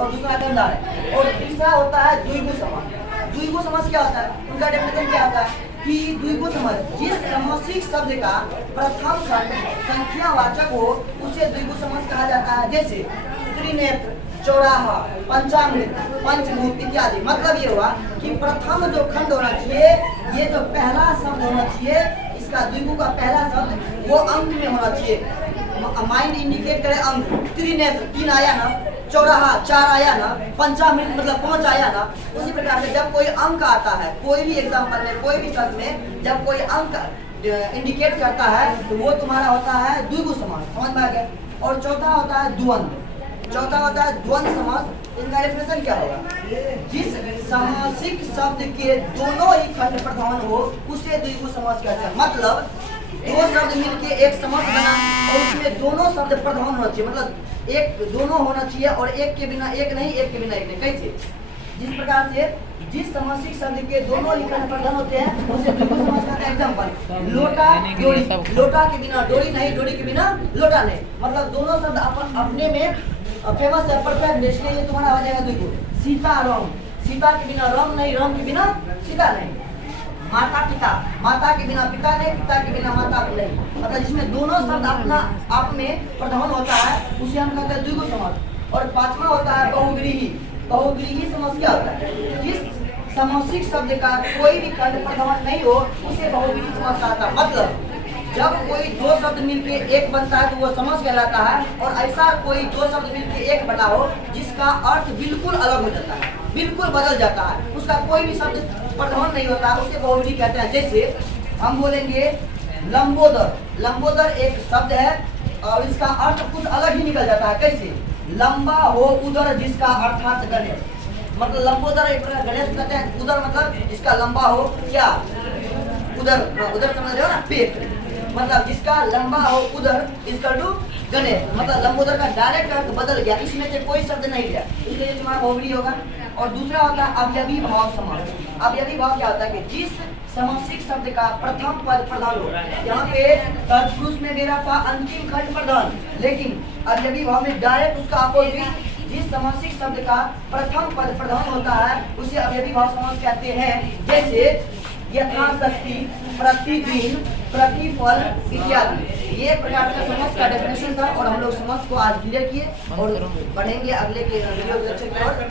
और दूसरा गंधार है। और तीसरा होता है द्विगु समास। द्विगु समास क्या होता है, उनका डेफिनेशन क्या होता है कि द्विगु समास जिस सामासिक शब्द का प्रथम खंड संख्यावाचक हो उसे द्विगु समास कहा जाता है। जैसे त्रिनेत्र, चौराहा, पंचामृत, पंचभूत इत्यादि। मतलब ये हुआ कि प्रथम जो खंड होना चाहिए, ये जो पहला शब्द होना चाहिए, इसका द्विगु का पहला शब्द वो अंक में होना चाहिए। माइंड इंडिकेट करे अंक। त्रिनेत्र 3 आया ना, चौराहा 4 आया ना, पंचामृत मतलब 5 आया ना। उसी प्रकार से जब कोई अंक आता है, कोई भी एग्जाम्पल में, कोई भी शब्द में जब कोई अंक इंडिकेट करता है तो वो तुम्हारा होता है द्विगु समास। समझ में आ गया। और चौथा होता है द्वंद्व। चौथा होता है द्वंद्व समास। इनका डेफिनेशन क्या होगा, जिस सामासिक शब्द के दोनों ही खंड प्रधान हो उसे द्विगु समास कहते हैं। मतलब दो शब्द मिलके एक समास बना और उसमें दोनों शब्द प्रधान होना चाहिए। मतलब एक दोनों होना चाहिए और एक के बिना एक नहीं, एक के बिना एक नहीं। कैसे? जिस प्रकार से जिस सामासिक शब्द के दोनों ही खंड प्रधान होते हैं उसे द्विगु समास कहते हैं। एग्जांपल, लोटा डोरी। लोटा के बिना डोरी नहीं, डोरी के बिना लोटा नहीं। मतलब दोनों शब्द अपने में फेमस है, परफेक्ट। इसलिए ये तुम्हारा हो जाएगा द्विगु। सीता राम, सीता के बिना राम नहीं, राम के बिना सीता नहीं। माता पिता, माता के बिना पिता नहीं, पिता के बिना माता नहीं। मतलब जिसमें दोनों शब्द अपना आप में प्रधान होता है उसे हम कहते हैं द्विगु समास। और पांचवा होता है बहुव्रीहि। बहुव्रीहि समास क्या होता है, जिस सामासिक शब्द का कोई भी खंड प्रधान नहीं हो उसे बहुव्रीहि समास कहता है। मतलब जब कोई दो शब्द मिलके एक बनता है तो वो समास कहलाता है। और ऐसा कोई दो शब्द मिलके एक बना हो जिसका अर्थ बिल्कुल अलग हो जाता है, बिल्कुल बदल जाता है, उसका कोई भी शब्द प्रधान नहीं होता, उसे बहुव्रीहि कहते हैं। जैसे हम बोलेंगे लंबोदर। लंबोदर एक शब्द है और इसका अर्थ कुछ अलग ही निकल जाता है। कैसे? लंबा हो उदर जिसका अर्थात गणेश। मतलब लंबोदर एक प्रकार गणेश कहते हैं। उदर मतलब जिसका लंबा हो, क्या उदर, उदर समझ रहे हो ना, पेट। मतलब जिसका लंबा हो उदर इसका टू गणेश। मतलब लंबोदर का डायरेक्ट अर्थ बदल गया, इसमें से कोई शब्द नहीं गया, इसलिए तुम्हारा बहुव्रीहि होगा। और दूसरा होता है अवयवी भाव समास। अवयवी भाव क्या होता है कि जिस सामासिक शब्द का प्रथम पद प्रधान हो। यहाँ पे तत्पुरुष में मेरा था अंतिम खंड प्रधान, लेकिन अवयवी भाव में डायरेक्ट उसका अपोजिट जिस सामासिक शब्द का प्रथम पद प्रधान होता है उसे अवयवी भाव समास कहते हैं। जैसे यथाशक्ति, प्रतिदिन, प्रतिफल इत्यादि। ये प्रकार का समास का डेफिनेशन था और हम लोग समास को आज क्लियर किए और बढ़ेंगे अगले के वीडियो लेक्चर की ओर।